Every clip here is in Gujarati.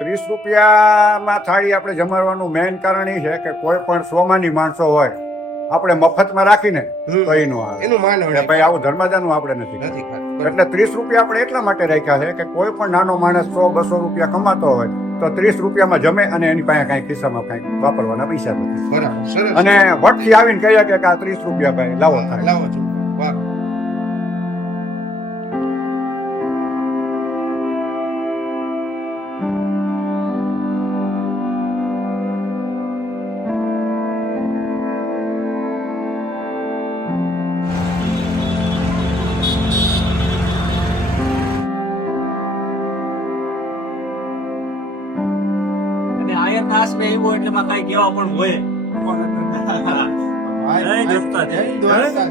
30 રૂપિયામાં થાળી આપણે જમાડવાનું મેઇન કારણ એ છે કે કોઈ પણ સોમાની માણસો હોય આપણે મફતમાં રાખીને તો એનું આવે એનું માન કે ભાઈ આવું ધર્માદાનું આપણે નથી એટલે 30 રૂપિયા આપણે એટલા માટે રાખ્યા છે કે કોઈ પણ નાનો માણસ 100-200 રૂપિયા કમાતો હોય તો 30 રૂપિયામાં જમે અને એની પાસે કાંઈ ખિસ્સામાં કાંઈ વાપરવાના પૈસા નથી. બરાબર, સરસ. અને વટથી આવીને કહીએ કે આ 30 રૂપિયા ભાઈ લાવો થાય. લાવો છો. વાહ. આયર નાશ ને એવો એટલે માં કઈ કેવા પણ હોય. જય દોસ્તા, જય દ્વારકા.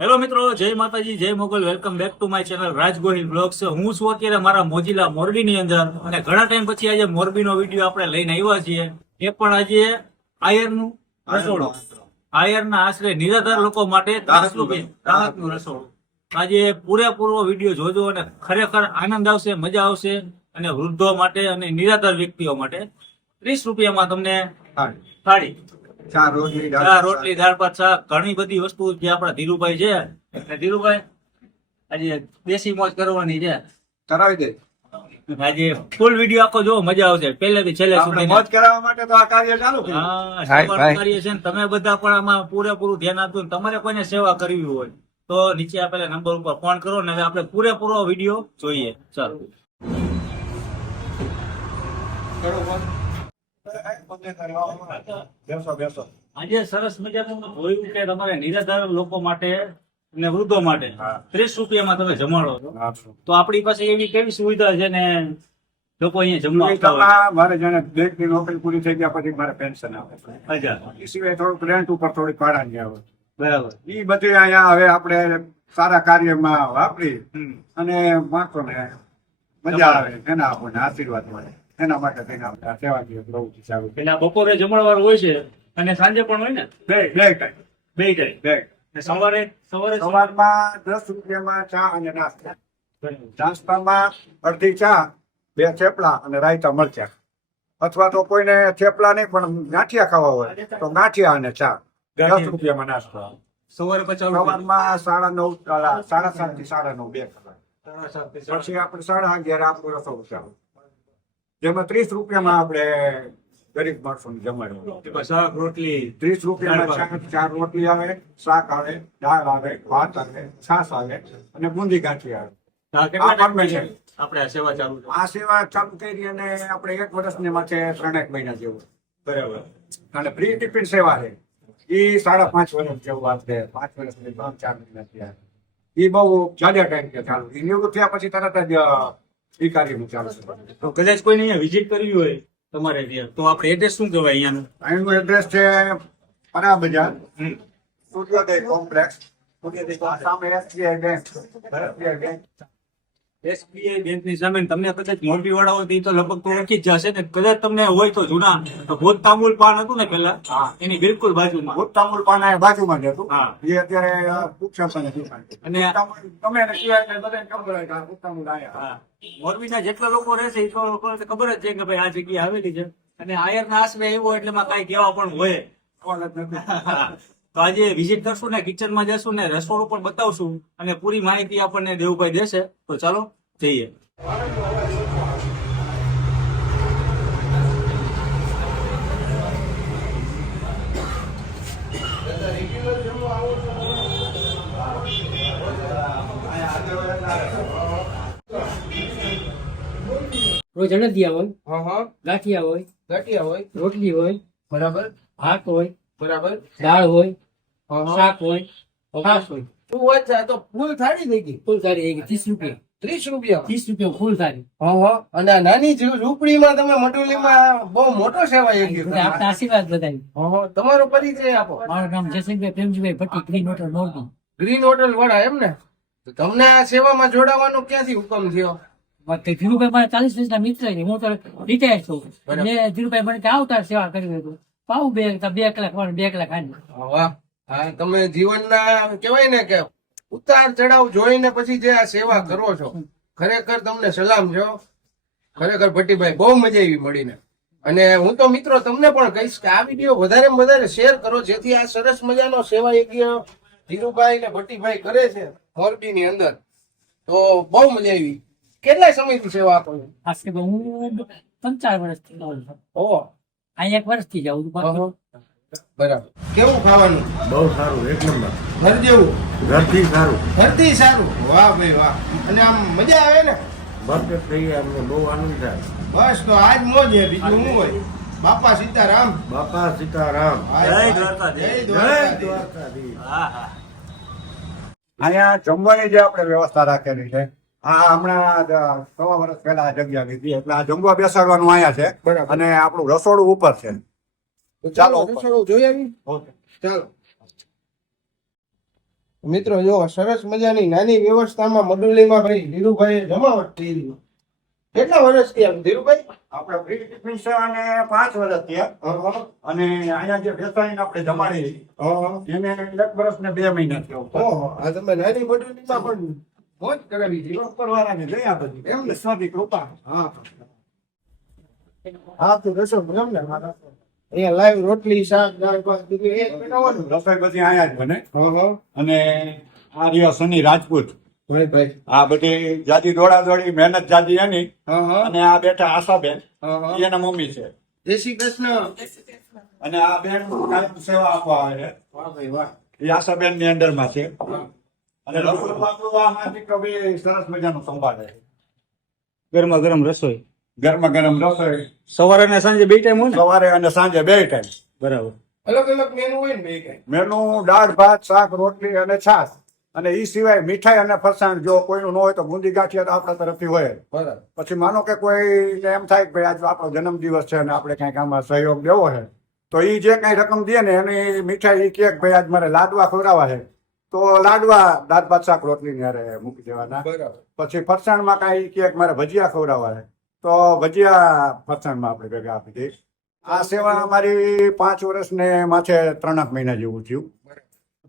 હેલો મિત્રો, જય માતાજી, જય Mogal. Welcome back to my channel Raj Gohil vlogs. હું છું અત્યારે મારા મોજીલા મોરબીની અંદર અને ઘણા ટાઈમ પછી આજે મોરબીનો વિડીયો આપણે લઈને આવ્યા છીએ. એ પણ આજે આયરનું રસોડું, આયરના આશરે નિરાધાર લોકો માટે 30 રૂપિયા રાહતનું રસોડું. આજે પૂરેપૂરો વિડીયો જોજો અને ખરેખર આનંદ આવશે, મજા આવશે. અને વૃદ્ધો માટે અને નિરાધાર વ્યક્તિઓ માટે 30 રૂપિયામાં તમને થાળી, ચા રોટલી રોટલી, દાળ ભાત, શાક, ઘણી બધી વસ્તુ જે આપણા ધીરુભાઈ છે. એટલે ધીરુભાઈ આજે દેશી મોજ કરવાની છે. કરાવી દે. આજે ફૂલ વિડીયો આખો જો મજા આવશે પહેલેથી છેલ્લે આપણે સુધી. મોજ કરાવવા માટે તો આ કાર્ય ચાલુ કર્યું. હા, સેવા કરીએ છીએ ને તમે બધા પણ આમાં પૂરેપૂરું ધ્યાન આપજો. ને તમારે કોઈને સેવા કરવી હોય તો નીચે આપેલા નંબર ઉપર ફોન કરો ને હવે આપણે પૂરેપૂરો વિડીયો જોઈએ. ચાલો. બેસો. આજે સરસ મજાનું જોયું કે તમારે નિરાધાર લોકો માટે અને વૃદ્ધો માટે 30 રૂપિયામાં તમે જમાડો છો. તો આપણી પાસે એવી કેવી સુવિધા છે ને લોકો અહીંયા જમવા આવતા હોય? મારે જાણે બેંકની નોકરી પૂરી થઈ ગયા પછી મારે પેન્શન આવે. અચ્છા, એ સિવાય થોડુંક રેન્ટ ઉપર થોડીક ભાડાની આવે. બરાબર. એ બધી અહીંયા હવે આપણે સારા કાર્યમાં વાપરી અને માણસોને મજા આવે એના આપણને આશીર્વાદ મળે એના માટે થઈને આપણે આ સેવાકીય પ્રવૃત્તિ ચાલુ કરી. એટલે સવારે જમણવાર હોય છે અને સાંજે પણ હોય ને? બે ટાઈમ. બે ટાઈમ. બે ને સવારે સવારમાં 10 રૂપિયામાં ચા અને નાસ્તા. નાસ્તામાં અડધી ચા, 2 થેપલા અને રાયતા મરચાં. અથવા તો કોઈને થેપલા નહીં પણ ગાંઠિયા ખાવા હોય તો ગાંઠિયા અને ચા. 10 રૂપિયામાં નાસ્તો. સવારે 50 સવારમાં 9:30, 7:30 થી 9:30 2 કલાક. પછી આપણે 11:30 આપણું રસોડું ચાલુ. જેમાં 30 રૂપિયામાં આપણે ગરીબ માણસોને જમાડવાનું. શાક રોટલી 30 રૂપિયામાં ચાર રોટલી આવે, શાક આવે, દાળ આવે, ભાત આવે, છાશ આવે અને બુંદી ગાંઠી આવે. કેટલા આ ટાઈમ છે. આપણે આ સેવા ચાલુ છે? આ સેવા ચાલુ કરી અને આપણે 1 વર્ષને માથે 3-1 મહિના જેવું. બરાબર. અને ફ્રી ટિફિન સેવા છે એ 5.5 વર્ષ જેવું આપણે 5 વર્ષની 3-4 મહિના થયા. એ બહુ જાજા ટાઈમ છે ચાલુ. એ નિવૃત્ત થયા પછી તરત જ એ કાર્યનું ચાલુ છે. તો કદાચ કોઈને અહીંયા વિઝિટ કરવી હોય તમારે ત્યાં તો આપણે એડ્રેસ શું કહેવાય અહીંયાનું? અહીંનું એડ્રેસ છે પરા બજાર, સૂર્યોદય કોમ્પ્લેક્સ. સામે SBI બેંક. SBI બેંકની સામે. તમને કદાચ મોરબી વાળા હોય તો એ તો લગભગ તો ઓળખી જ જશે ને. કદાચ તમને હોય તો જૂના તો ભૂત તાંબુલ પાન હતું ને પેલા, એની બિલકુલ બાજુમાં. ઉત્તામુલ પાના બાજુમાં જ હતું. હા. એ અત્યારે પુક્ષાપાની દુકાન છે. અને તમે એને કહેવાય કે બધાને ખબર હોય કે આ ઉત્તામુલ આયા. હા, મોરબીના જેટલા લોકો રહેશે એ તો લોકોને ખબર જ છે કે ભાઈ આ જગ્યાએ આવેલી છે. અને આયરના આશરે એવો એટલે માં કઈ કેવા પણ હોય. કોણ જ નથી. તો આજે વિઝિટ કરશું ને, કિચનમાં જશું ને, રસોડું પણ બતાવશું અને પૂરી માહિતી આપણને દેવુભાઈ દેશે. તો ચાલો જઈએ. રોજ અડદિયા હોય, હા હા. ગાંઠિયા હોય, ગાંઠિયા હોય. રોટલી હોય, બરાબર, ભાત હોય, બરાબર. દાળ હોય, હા હા. શાક હોય, છાશ હોય. શું હોય છે? આ તો ફૂલ થાળી થઈ ગઈ. ફૂલ થાળી થઈ ગઈ 30 રૂપિયા. 30 રૂપિયા. 30 રૂપિયા ફૂલ થાળી. હા હા. અને આ નાની ઝૂંપડીમાં તમે મટોલીમાં બહુ મોટો સેવા એ એટલે આપના આશીર્વાદ બધાય. હા હા. તમારો પરિચય આપો. મારું નામ Jaysinhbhai Premjibhai Bhatti, green hotel Morbi. Green hotel વાળા એમ ને? તો તમને આ સેવામાં જોડાવાનો ક્યાંથી હુકમ થયો? ધીરુભાઈ મારા 40 વર્ષના મિત્ર છે. હું તો રિટાયર છું. બરાબર. એટલે ધીરુભાઈ મને કે આવતા સેવા કરી હતું. પાવું 2 કલાક વાર 2 કલાક હાલી. વાહ હા તમે જીવનના કહેવાય ને કે ઉતાર ચડાવ જોઈને પછી જે આ સેવા કરો છો ખરેખર તમને સલામ છો. ખરેખર ભટ્ટીભાઈ બહુ મજા આવી મળીને. અને હું તો મિત્રો તમને પણ કહીશ કે આ વિડીયો વધારે શેર કરો જેથી આ સરસ મજાનો સેવા યજ્ઞ ધીરુભાઈ ને ભટ્ટીભાઈ કરે છે મોરબીની અંદર તો બહુ મજા આવી. કેટલા સમયથી સેવા આપો છો? ખાસ કે હું 3-4 વર્ષથી જાઉં છું. ઓહો અહીંયા 1 વર્ષથી જાઉં છું. બાકી બરાબર. કેવું ખાવાનું? બહુ સારું, એક નંબર. ઘર જેવું? ઘરથી સારું. ઘરથી સારું. વાહ ભાઈ વાહ. અને આમ મજા આવે ને? બરકત થઈ અમને બહુ આનંદ થાય. બસ તો આજ મોજ છે, બીજું શું હોય? બાપા સીતારામ. બાપા સીતારામ. જય દ્વારકાધીશ. જય જય દ્વારકાધીશ. દ્વારકાધીશ. હા હા અહીંયા જમવાની જે આપણે વ્યવસ્થા રાખેલી છે આ હમણાં સવા વર્ષ પહેલા આ જગ્યા લીધી એટલે આ જમવા બેસાડવાનું અહીંયા છે. બરાબર. અને આપણું રસોડું ઉપર છે. તો ચાલો. ચાલો રસોડું જોઈ આવી. ઓકે. ચાલો મિત્રો જો સરસ મજાની નાની વ્યવસ્થામાં મડુલીમાં ભાઈ ધીરુભાઈ જમાવટ થઈ રહી. કેટલા વર્ષ થયા ધીરુભાઈ? આપણે પ્રી ટિફિન છે અને 5 વર્ષ થયા. અને અહીંયા જે બેસાડીને આપણે જમાડી એને 1 વર્ષ ને 2 મહિના થયો. ઓહો આ તમે નાની મડુલીમાં પણ મોજ કરાવી છે. ઉપરવાળાને દયા બધી એમ ને? ઈશ્વરની કૃપા. હા હા તો રસો બરાબર ને મારા અહીંયા લાઈવ રોટલી શાક દાળ ભાત બધું એ જ બનાવવાનું. રસોઈ બધી અહીંયા જ બને. હા અને આ રહ્યો સની રાજપૂત. ભાઈ આ બધી જાજી દોડાદોડી મહેનત જાજી એની. હા અને આ બેઠા આશાબેન હા ઈ એના મમ્મી છે. જય શ્રી કૃષ્ણ. અને આ બેન કાયમ સેવા આપવા આવે છે. વાહ ભાઈ વાહ. એ આશાબેન ની અંડરમાં છે. અને રસોડું આપણું આ માટી કવિ સરસ મજાનું સંભાળે છે. ગરમા ગરમ રસોઈ ગરમા ગરમ રસોઈ સવારે અને સાંજે 2 ટાઈમ હોય ને સવારે અને સાંજે 2 ટાઈમ. બરાબર. અલગ અલગ મેનુ હોય ને બે કઈ? મેનુ દાળ ભાત શાક રોટલી અને છાશ. અને એ સિવાય મીઠાઈ અને ફરસાણ જો કોઈનું ન હોય તો બુંદી ગાંઠિયા તો આપણા તરફથી હોય જ. બરાબર. પછી માનો કે કોઈને એમ થાય કે ભાઈ આજે આપણો જન્મદિવસ છે અને આપણે કંઈક આમાં સહયોગ દેવો છે તો એ જે કઈ રકમ દે ને એની મીઠાઈ કે ભાઈ આજ મારે લાડવા ખવડાવવા છે તો લાડવા દાળ ભાત શાક રોટલી ને મૂકી દેવાના. બરાબર. પછી ફરસાણમાં કાંઈ કે મારે ભજીયા ખવડાવવા છે તો ભજીયા ફરસાણમાં આપણે ભેગા આપી દઈએ. આ સેવા અમારી 5 વર્ષ ને માથે 3 મહિના જેવું થયું.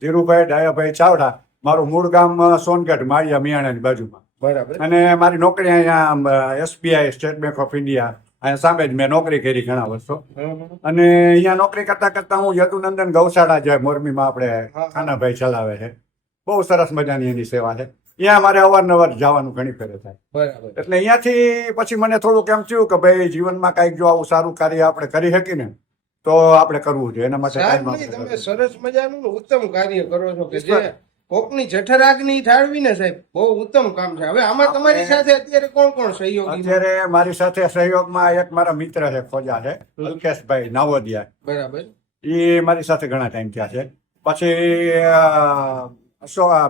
ધીરુભાઈ ડાયાભાઈ ચાવડા. મારું મૂળ ગામ સોનગઢ માળિયા મિયાણાની બાજુમાં. બરાબર. અને મારી નોકરી અહીંયા SBI state bank of India અહીંયા સામે જ મેં નોકરી કરી ઘણા વર્ષો. અને અહીંયા નોકરી કરતા કરતા હું યદુનંદન ગૌશાળા જે મોરબીમાં આપણે ખાનાભાઈ ચલાવે છે બહુ સરસ મજાની એની સેવા છે. અહીંયા મારે અવારનવાર જવાનું ઘણી ફેરે થાય. બરાબર. એટલે અહીંયાથી પછી મને થોડુંક એમ થયું કે ભાઈ જીવનમાં કાંઈક જો આવું સારું કાર્ય આપણે કરી શકીએ ને તો આપણે કરવું જોઈએ. એના માટે સાહેબ time નહીં, આપણે તમે સરસ મજાનું ને ઉત્તમ કાર્ય કરો છો કે જે કોકની જઠરાગ્નિ ઠાળવી ને સાહેબ બહુ ઉત્તમ કામ છે. હવે આમાં તમારી સાથે અત્યારે કોણ કોણ સહયોગી? અત્યારે મારી સાથે સહયોગમાં એક મારા મિત્ર છે ખોજા છે અલ્કેશભાઈ નાવડિયા. બરાબર. એ મારી સાથે ઘણા ટાઈમ થયા છે. પછી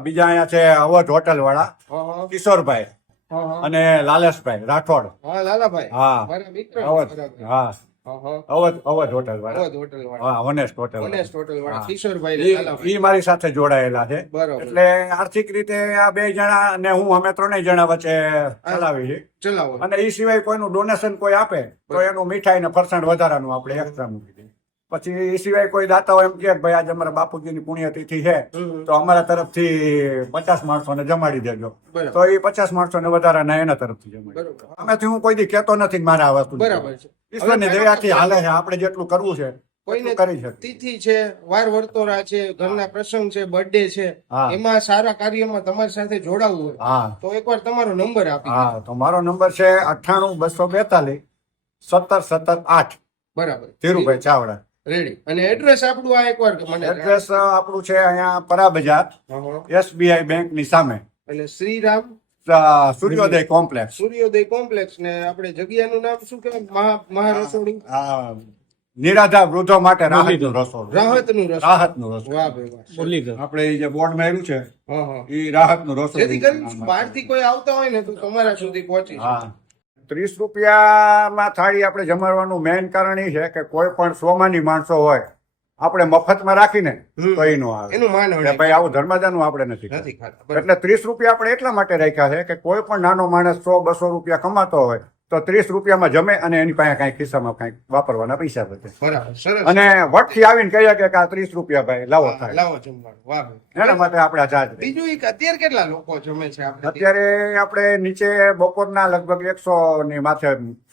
બીજા અહીંયા છે અવધ હોટલ વાળા હા કિશોરભાઈ હા અને લાલેશભાઈ રાઠોડ. હા લાલાભાઈ હા મારા મિત્ર. અવધ બરાબર. હા હા અવધ હોટલ વાળા. અવધ હોટલ વાળા, હા ઓનેસ્ટ હોટલ ઓનેસ્ટ હોટલ વાળા હા. કિશોરભાઈ ને લાલાભાઈ. એ મારી સાથે જોડાયેલા છે. બરાબર. એટલે આર્થિક રીતે આ 2 જણા અને હું અમે 3 જણા વચ્ચે ચલાવી છે. ચલાવો. અને એ સિવાય કોઈનું ડોનેશન કોઈ આપે તો એનું મીઠાઈ ને ફરસાણ વધારાનું આપણે એક્સ્ટ્રા મૂકી દઈએ. પછી એ સિવાય કોઈ દાતાઓ એમ કે ભાઈ આજે અમારા બાપુજીની પુણ્યતિથિ છે તો અમારા તરફથી 50 માણસોને જમાડી દેજો બરાબર. તો એ 50 માણસોને વધારાના એના તરફથી જમાડી. બરાબર. આમાંથી હું કોઈ દી કહેતો નથી કે મારે આ વસ્તુ બરાબર છે. ઈશ્વરની દયાથી હાલે છે. આપણે જેટલું કરવું છે કોઈને એટલું કરી શકીએ. તિથિ છે, વાર વર્તોરા છે, ઘરના પ્રસંગ છે, બર્થડે છે, હા. એમાં સારા કાર્યમાં તમારી સાથે જોડાવવું હોય હા તો એકવાર તમારો નંબર આપી દો. હા તો મારો નંબર છે 98 242 17 17 8. બરાબર. ધીરુભાઈ ચાવડા. રેડી. અને એડ્રેસ આપણું આ એકવાર મને એડ્રેસ આપણું છે અહીંયા પરા બજાર SBI બેંક ની સામે એટલે શ્રીરામ સૂર્યોદય કોમ્પ્લેક્સ. સૂર્યોદય કોમ્પ્લેક્સ ને આપણે જગ્યાનું નામ શું કહેવાય? મહારસોડું નિરાધાર વૃદ્ધો માટે રાહતનું રસોડું. રાહતનું રસોડું. રાહતનું રસોડું. વાહ ભાઈ વાહ. મુરલીધર. આપણે એ જે બોર્ડ માર્યું છે હા હા. એ રાહતનું જેથી કરીને રસોડું. બહારથી કોઈ આવતા હોય ને તો તમારા સુધી પહોંચી શકે. હા 30 રૂપિયામાં થાળી આપણે જમાડવાનું મેઇન કારણ એ છે કે કોઈ પણ સ્વમાની માણસો હોય આપણે મફતમાં રાખીને હમ. તો એ નો આવે એનું માન કે વળાય. ભાઈ આવું ધર્માદાનું આપણે નથી કરવું. નથી ખાતા બરાબર. એટલે 30 રૂપિયા આપણે એટલા માટે રાખ્યા છે કે કોઈ પણ નાનો માણસ 100-200 રૂપિયા કમાતો હોય તો 30 રૂપિયામાં જમે અને એની પાસે કઈ ખિસ્સામાં કઈ વાપરવાના પૈસા બચે. બરાબર સરસ. અને વટથી આવીને કહીએ કે આ 30 રૂપિયા ભાઈ લાવો હા, થાય લાવો જમવાનું. વાહ ભાઈ. એના માટે આપણે આ ચાર્જ રાખીએ. બીજું એક અત્યારે કેટલા લોકો જમે છે આપણે? અત્યારે આપણે નીચે બપોરના લગભગ 100 ની માથે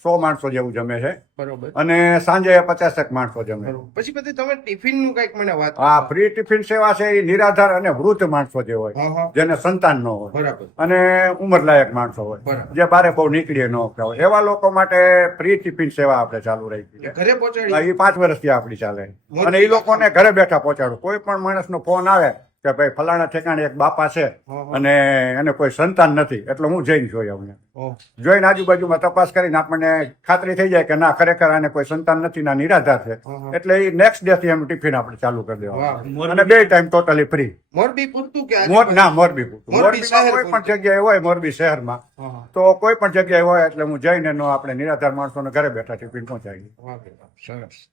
100 માણસો જેવું જમે છે બરોબર અને સાંજે 50 માણસો જમે. બરોબર. પછી તમે ટિફિન નું કઈક મને વાત આ ફ્રી ટિફિન સેવા છે એ નિરાધાર અને વૃદ્ધ માણસો જે હોય હા, હા. જેને સંતાન ન હોય બરાબર અને ઉંમરલાયક માણસો હોય બરાબર. જે બારે બહુ નીકળીએ ન શકતા હોય એવા લોકો માટે ફ્રી ટિફિન સેવા આપણે ચાલુ રાખી છે. ઘરે પહોંચાડી એ 5 વર્ષથી આપણી ચાલે અને એ લોકોને ઘરે બેઠા પહોંચાડું. કોઈ પણ માણસનો ફોન આવે કે ભાઈ ફલાણા ઠેકાણે એક બાપા છે હા, હા. અને એને કોઈ સંતાન નથી એટલે હું જઈને જોઈ આવું. ઓહ, જોઈને આજુબાજુમાં તપાસ કરીને આપણને ખાતરી થઈ જાય કે ના ખરેખર આને કોઈ સંતાન નથી ના નિરાધાર છે હા, હા. એટલે એ નેક્સ્ટ ડે થી એમ ટિફિન આપણે ચાલુ કરી દેવાનું વાહ. અને 2 ટાઈમ ટોટલી ફ્રી. મોરબી પૂરતું કે મોરબી પૂરતું. મોરબી મોરબીમાં શહેર કોઈ પણ પૂરતું. જગ્યાએ હોય મોરબી શહેરમાં હા, હા. તો કોઈ પણ જગ્યાએ હોય એટલે હું જઈને આપણે નિરાધાર માણસોને ઘરે બેઠા ટિફિન પહોંચાડી. વાહ ભાઈ વાહ. સરસ